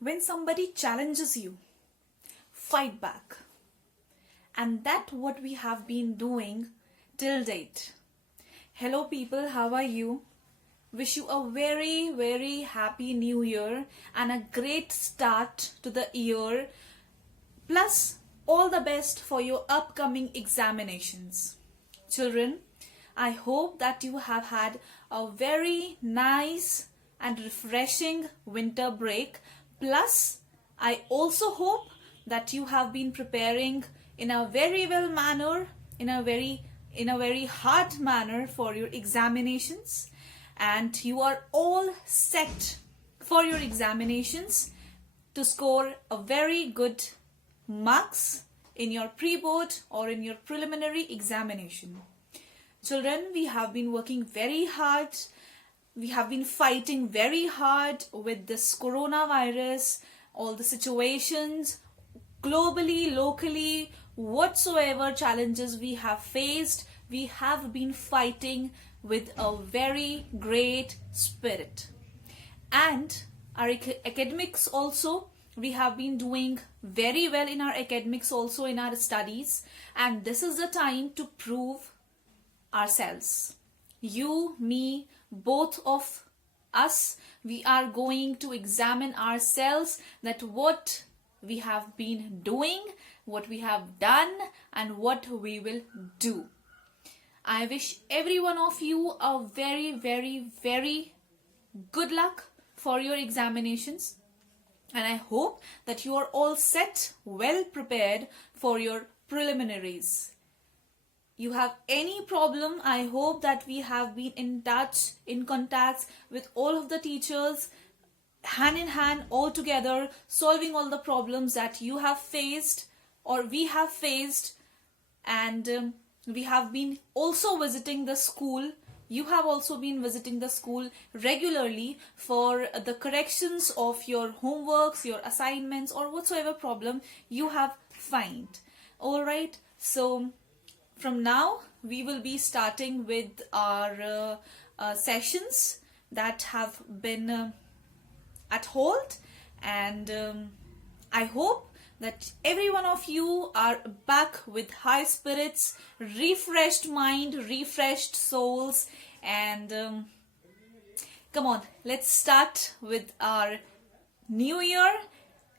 When somebody challenges you, fight back. And that's what we have been doing till date. Hello people, how are you? Wish you a very, very happy new year and a great start to the year. Plus, all the best for your upcoming examinations. Children, I hope that you have had a very nice and refreshing winter break. Plus, I also hope that you have been preparing in a very well manner, in a very hard manner for your examinations, and you are all set for your examinations to score a very good marks in your pre-board or in your preliminary examination. Children, we have been working very hard. We have been fighting very hard with this coronavirus, all the situations, globally, locally, whatsoever challenges we have faced, we have been fighting with a very great spirit. And our academics also, we have been doing very well in our academics also, in our studies, and this is the time to prove ourselves. You, me, both of us, we are going to examine ourselves that what we have been doing, what we have done, and what we will do. I wish every one of you a very, very, very good luck for your examinations. And I hope that you are all set, well prepared for your preliminaries. You have any problem, I hope that we have been in touch, in contact with all of the teachers, hand in hand, all together, solving all the problems that you have faced or we have faced. And we have been also visiting the school. You have also been visiting the school regularly for the corrections of your homeworks, your assignments, or whatsoever problem you have find. Alright, so from now we will be starting with our sessions that have been at hold, and I hope that every one of you are back with high spirits, refreshed mind, refreshed souls, and come on, let's start with our new year,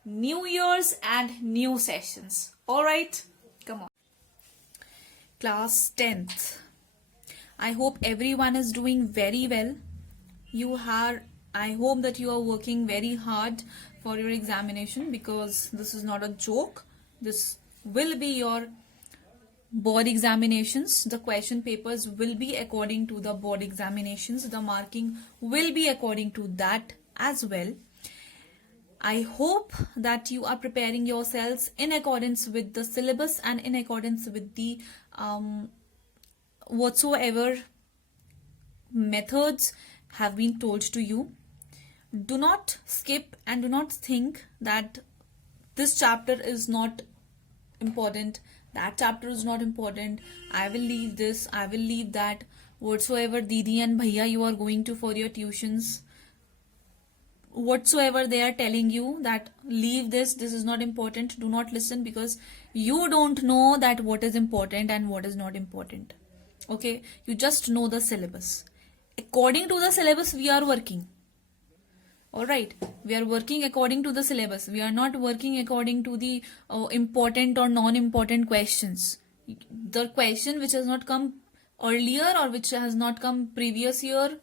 new years and new sessions. Alright, come on. Class 10th. I hope everyone is doing very well. I hope that you are working very hard for your examination, because this is not a joke. This will be your board examinations. The question papers will be according to the board examinations. The marking will be according to that as well. I hope that you are preparing yourselves in accordance with the syllabus and in accordance with the whatsoever methods have been told to you. Do not skip and do not think that this chapter is not important, that chapter is not important, I will leave this, I will leave that. Whatsoever Didi and Bhaiya you are going to for your tuitions, whatsoever they are telling you that leave this is not important, do not listen, because you don't know that what is important and what is not important. Okay, you just know the syllabus. According to the syllabus we are working. Alright, we are working according to the syllabus. We are not working according to the important or non-important questions. The question which has not come earlier or which has not come previous year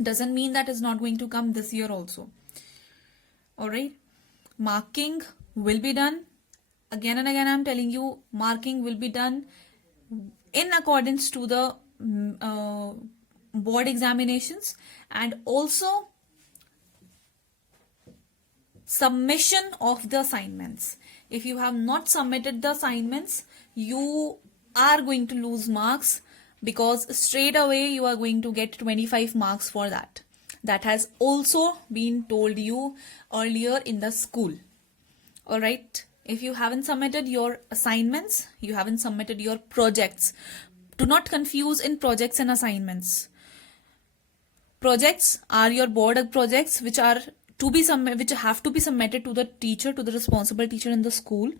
doesn't mean that it's not going to come this year also. Alright, marking will be done. Again and again I'm telling you, marking will be done in accordance to the board examinations, and also submission of the assignments. If you have not submitted the assignments, you are going to lose marks, because straight away you are going to get 25 marks for that. That has also been told you earlier in the school. Alright, if you haven't submitted your assignments, you haven't submitted your projects. Do not confuse in projects and assignments. Projects are your board projects which are which have to be submitted to the teacher, to the responsible teacher in the school.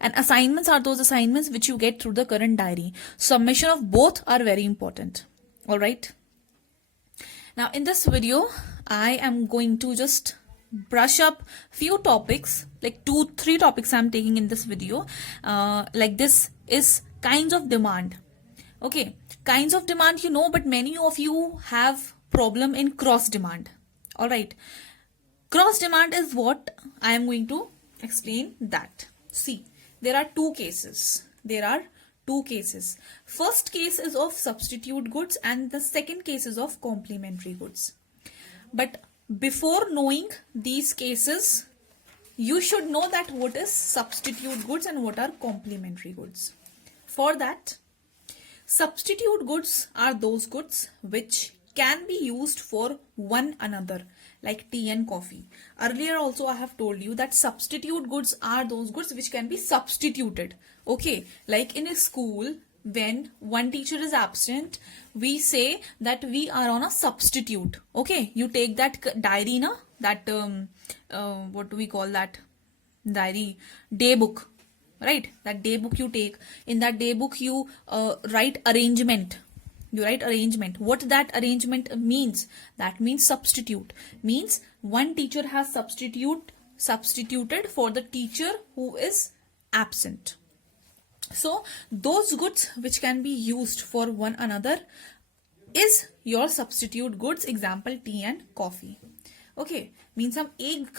And assignments are those assignments which you get through the current diary. Submission of both are very important. All right. Now in this video, I am going to just brush up few topics, like 2-3 topics I'm taking in this video. Like this is kinds of demand. Okay, kinds of demand, you know, but many of you have problem in cross demand. All right, cross demand is what I am going to explain that. See, there are two cases. First case is of substitute goods and the second case is of complementary goods. But before knowing these cases, you should know that what is substitute goods and what are complementary goods. For that, substitute goods are those goods which can be used for one another, like tea and coffee. Earlier also I have told you that substitute goods are those goods which can be substituted. Okay, like in a school, when one teacher is absent, we say that we are on a substitute. Okay, you take that diary, na? That what do we call that diary? Day book, right? That day book you take. In that day book you write arrangement. You write arrangement. What that arrangement means? That means substitute. Means one teacher has substituted for the teacher who is absent. So those goods which can be used for one another is your substitute goods. Example, tea and coffee. Okay, means हम एक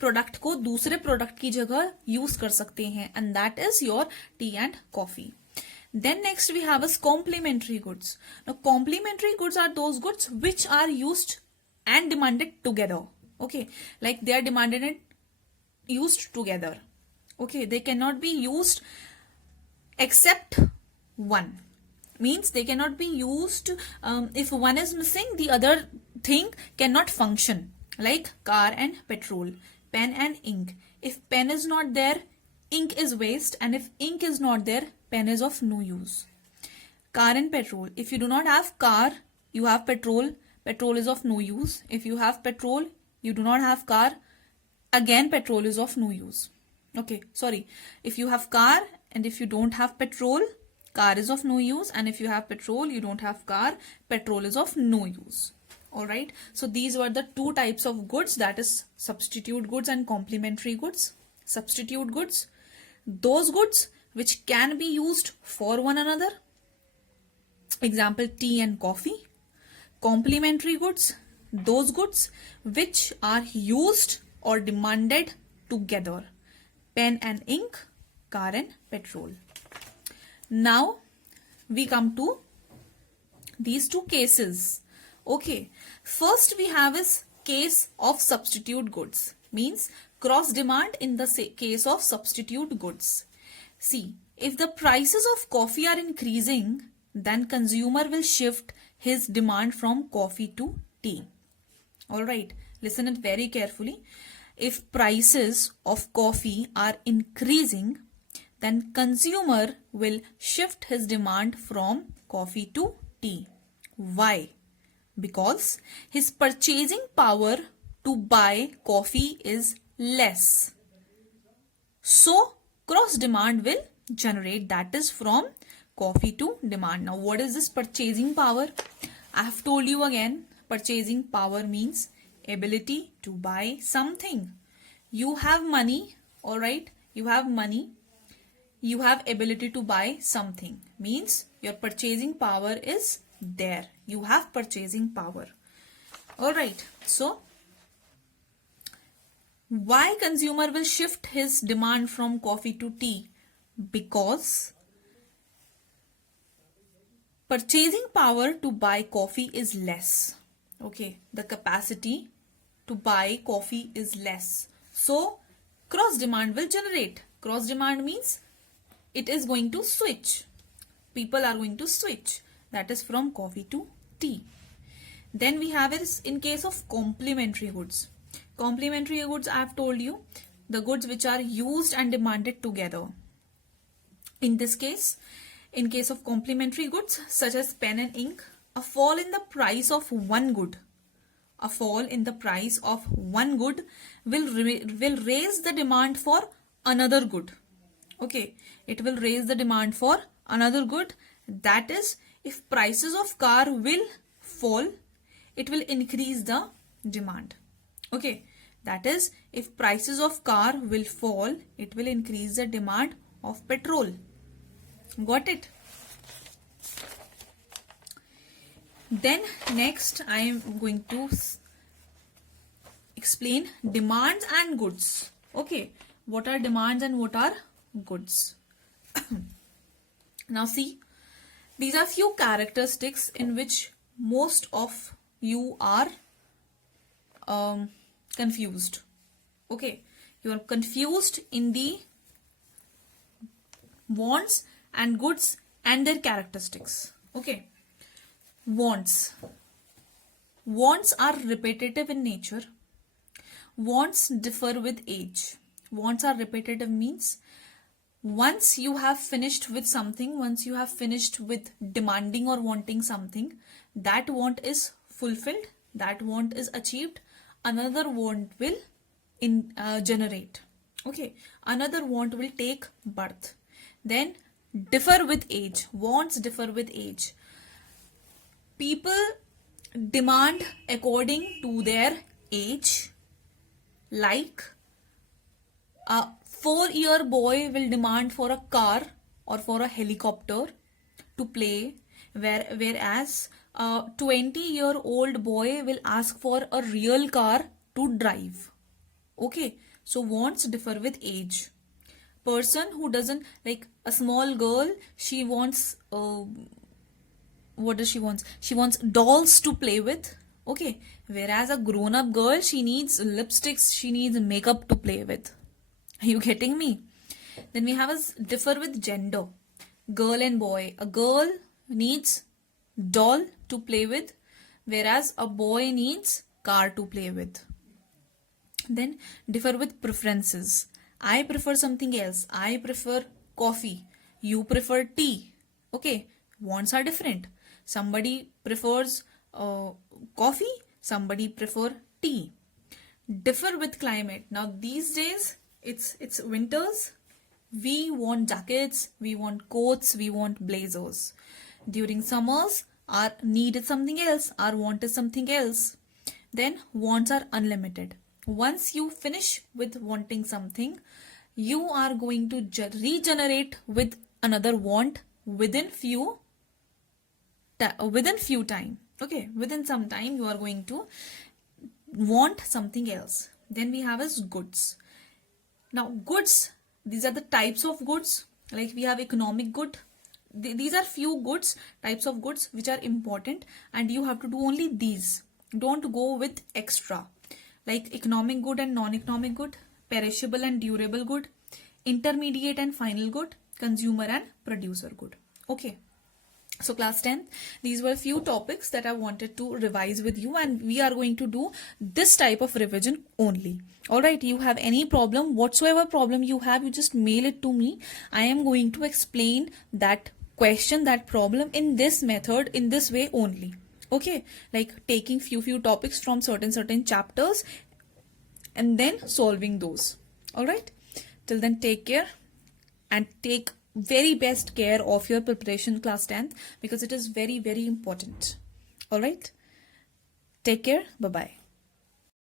product को दूसरे product की जगह use कर सकते हैं, and that is your tea and coffee. Then next we have as complementary goods. Now complementary goods are those goods which are used and demanded together. Okay, like they are demanded and used together. Okay, they cannot be used except one. Means they cannot be used if one is missing, the other thing cannot function. Like car and petrol, pen and ink. If pen is not there, ink is waste, and if ink is not there, pen is of no use. Car and petrol. If you do not have car, you have petrol. Petrol is of no use. If you have petrol, you do not have car. Again, petrol is of no use. Okay, sorry. If you have car and if you don't have petrol, car is of no use. And if you have petrol, you don't have car, petrol is of no use. Alright, so these were the two types of goods, that is substitute goods and complementary goods. Substitute goods, those goods which can be used for one another. Example, tea and coffee. Complementary goods, those goods which are used or demanded together. Pen and ink, car and petrol. Now we come to these two cases. Okay, first we have is case of substitute goods, means cross demand in the case of substitute goods. See, if the prices of coffee are increasing, then consumer will shift his demand from coffee to tea. Alright, listen it very carefully. If prices of coffee are increasing, then consumer will shift his demand from coffee to tea. Why? Because his purchasing power to buy coffee is less. So cross demand will generate, that is from coffee to demand. Now what is this purchasing power? I have told you again, purchasing power means ability to buy something. You have money, alright, you have money, you have ability to buy something, means your purchasing power is there. You have purchasing power. Alright, so why consumer will shift his demand from coffee to tea? Because purchasing power to buy coffee is less. Okay, the capacity to buy coffee is less. So cross demand will generate. Cross demand means it is going to switch. People are going to switch. That is from coffee to tea. Then we have is in case of complementary goods. Complementary goods, I have told you, the goods which are used and demanded together. In this case, in case of complementary goods such as pen and ink, a fall in the price of one good a fall in the price of one good will raise the demand for another good. Okay, it will raise the demand for another good. That is, if prices of car will fall, it will increase the demand. Okay, that is, if prices of car will fall, it will increase the demand of petrol. Got it? Then next I am going to explain demands and goods. Okay, what are demands and what are goods? Now see, these are few characteristics in which most of you are confused. Okay, you are confused in the wants and goods and their characteristics. Okay, wants are repetitive in nature. Wants differ with age. Wants are repetitive means once you have finished with something, once you have finished with demanding or wanting something, that want is fulfilled, that want is achieved, another want will generate. Okay, another want will take birth. Then differ with age. Wants differ with age. People demand according to their age. Like a 4-year boy will demand for a car or for a helicopter to play, whereas a 20-year-old boy will ask for a real car to drive. Okay, so wants differ with age. Person who doesn't, like a small girl, she wants what does she wants? She wants dolls to play with. Okay, whereas a grown-up girl, she needs lipsticks, she needs makeup to play with. Are you getting me? Then we have a differ with gender. Girl and boy. A girl needs doll to play with, whereas a boy needs car to play with. Then differ with preferences. I prefer something else. I prefer coffee. You prefer tea. Okay, wants are different. Somebody prefers coffee, somebody prefer tea. Differ with climate. Now these days it's winters. We want jackets, we want coats, we want blazers. During summers, our need is something else, our want is something else. Then wants are unlimited. Once you finish with wanting something, you are going to regenerate with another want within few time. Okay, within some time you are going to want something else. Then we have as goods. Now goods, these are the types of goods. Like we have economic good. These are few goods, types of goods which are important, and you have to do only these. Don't go with extra. Like economic good and non-economic good, perishable and durable good, intermediate and final good, consumer and producer good. Okay. So class 10, these were few topics that I wanted to revise with you, and we are going to do this type of revision only. Alright, you have any problem, whatsoever problem you have, you just mail it to me. I am going to explain that question, that problem in this method, in this way only. Okay, like taking few topics from certain chapters and then solving those. Alright, till then take care and take very best care of your preparation class 10th, because it is very important. Alright, take care, bye bye.